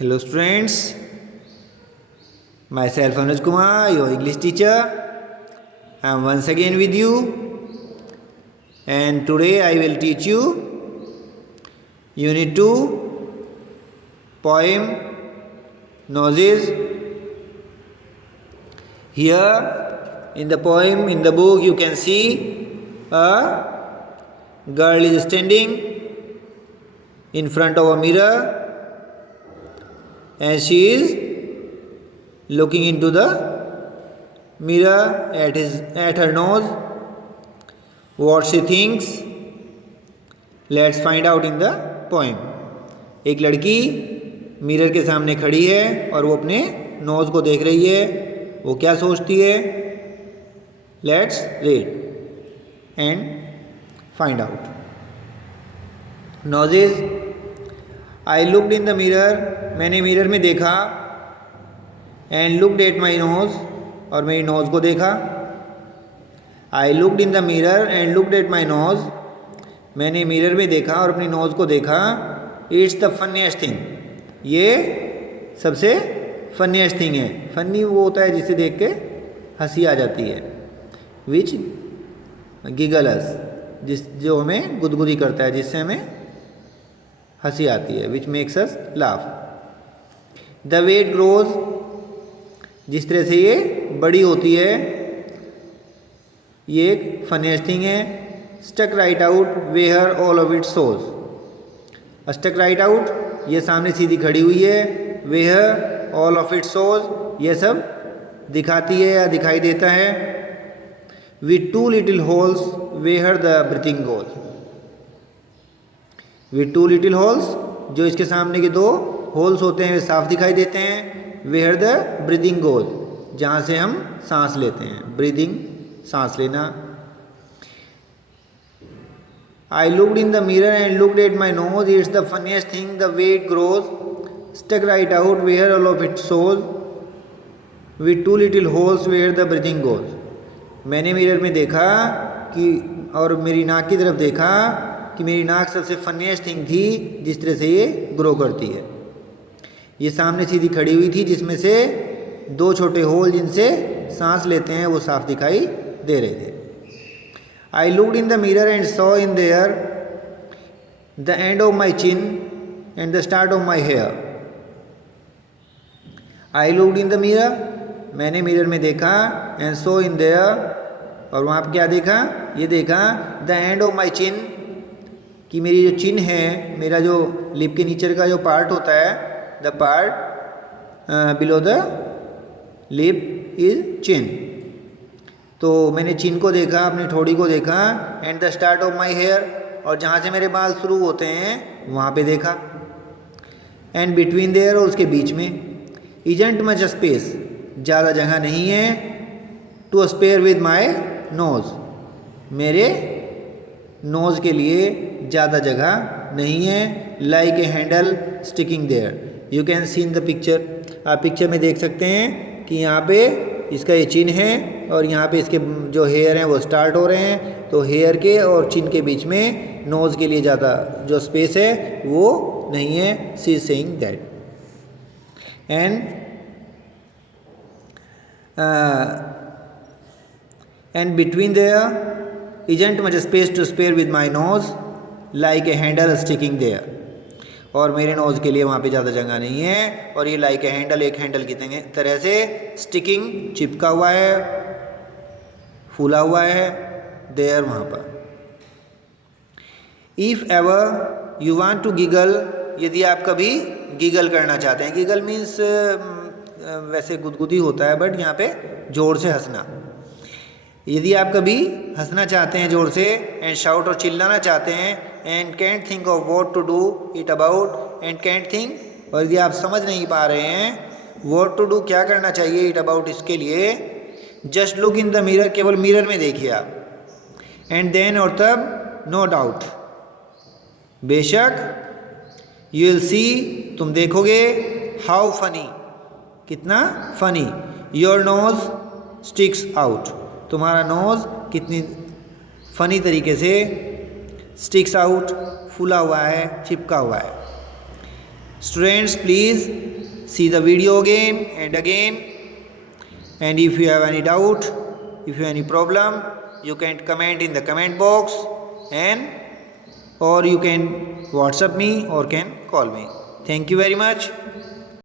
Hello students, myself Anuj Kumar, your English teacher. I am once again with you and today I will teach you Unit 2 poem Noses. Here in the poem, in the book, you can see a girl is standing in front of a mirror and she is looking into the mirror at her nose. What she thinks, let's find out in the poem. एक लड़की mirror के सामने खड़ी है और वो अपने knows को देख रही है. वो क्या सोचती है? Let's read and find out. Noses. I looked in the mirror. मैंने मिरर में देखा. And looked at my nose. और मेरी नोज़ को देखा. I looked in the mirror and looked at my nose. मैंने मिरर में देखा और अपनी नोज़ को देखा. It's the funniest thing. ये सबसे फनीएस्ट थिंग है. फनी वो होता है जिसे देख के हंसी आ जाती है. विच गिगल अस. जो हमें गुदगुदी करता है, जिससे हमें हंसी आती है. Which makes us laugh. The way it grows. जिस तरह से ये बड़ी होती है, ये एक फनीएस्ट थिंग है. Stuck right out where all of it shows. Stuck right out, ये सामने सीधी खड़ी हुई है. Where all of it shows, ये सब दिखाती है या दिखाई देता है. With two little holes where the breathing goes. With two little holes, जो इसके सामने के दो होल्स होते हैं वे साफ दिखाई देते हैं. वेयर द ब्रीदिंग गोज, जहाँ से हम सांस लेते हैं. ब्रीदिंग, सांस लेना. I looked in the mirror and looked at my nose. It's the funniest thing the way it grows. Stuck right out where all of it shows. With two little holes where the breathing goes. मैंने mirror में देखा कि, और मेरी नाक की तरफ देखा कि मेरी नाक सबसे फनीएस्ट थिंग थी, जिस तरह से ये ग्रो करती है. ये सामने सीधी खड़ी हुई थी, जिसमें से दो छोटे होल जिनसे सांस लेते हैं वो साफ दिखाई दे रहे थे. I looked in the mirror and saw in there the end of my chin and the start of my hair. I looked in the mirror, मैंने मिरर में देखा. एंड सो इन देयर, और वहाँ पर क्या देखा? ये देखा द एंड ऑफ माई चिन, कि मेरी जो चिन है, मेरा जो लिप के नीचे का जो पार्ट होता है, the part below the lip is chin. तो मैंने चिन को देखा, अपनी ठोड़ी को देखा. And the start of my hair, और जहाँ से मेरे बाल शुरू होते हैं वहाँ पे देखा. एंड बिटवीन देयर, और उसके बीच में. इजंट मच स्पेस, ज़्यादा जगह नहीं है. To spare with my nose, मेरे नोज़ के लिए ज़्यादा जगह नहीं है. Like a handle sticking there. You can see in the picture. आप पिक्चर में देख सकते हैं कि यहाँ पे इसका ये चिन्ह है और यहाँ पे इसके जो हेयर हैं वो स्टार्ट हो रहे हैं. तो हेयर के और चिन्ह के बीच में नोज़ के लिए ज़्यादा जो स्पेस है वो नहीं है. She is saying that. And between there isn't much space to spare with my nose like a handle sticking there. और मेरे नोज़ के लिए वहाँ पे ज़्यादा जगह नहीं है. और ये लाइक ए हैंडल, एक हैंडल की तरह से स्टिकिंग, चिपका हुआ है, फूला हुआ है देयर, वहाँ पर. If ever you want to giggle, यदि आप कभी गिगल करना चाहते हैं. गिगल मीन्स वैसे गुदगुदी होता है, बट यहाँ पे ज़ोर से हंसना. यदि आप कभी हंसना चाहते हैं ज़ोर से. एंड शाउट, और चिल्लाना चाहते हैं. And can't think of what to do it about. And can't think, और यदि आप समझ नहीं पा रहे हैं वॉट टू डू, क्या करना चाहिए, इट अबाउट, इसके लिए. Just look in the mirror, केवल मिरर में देखिए आप. एंड देन, और तब. नो डाउट, बेशक. यू विल सी, तुम देखोगे. हाउ फनी, कितना funny. Your nose sticks out, तुम्हारा नोज़ कितनी फ़नी तरीके से स्टिक्स आउट, फूला हुआ है, चिपका हुआ है. Students, please see the video again and again, and if you have any doubt, if you have any problem, you can comment in the comment box, and or you can WhatsApp me or can call me. Thank you very much.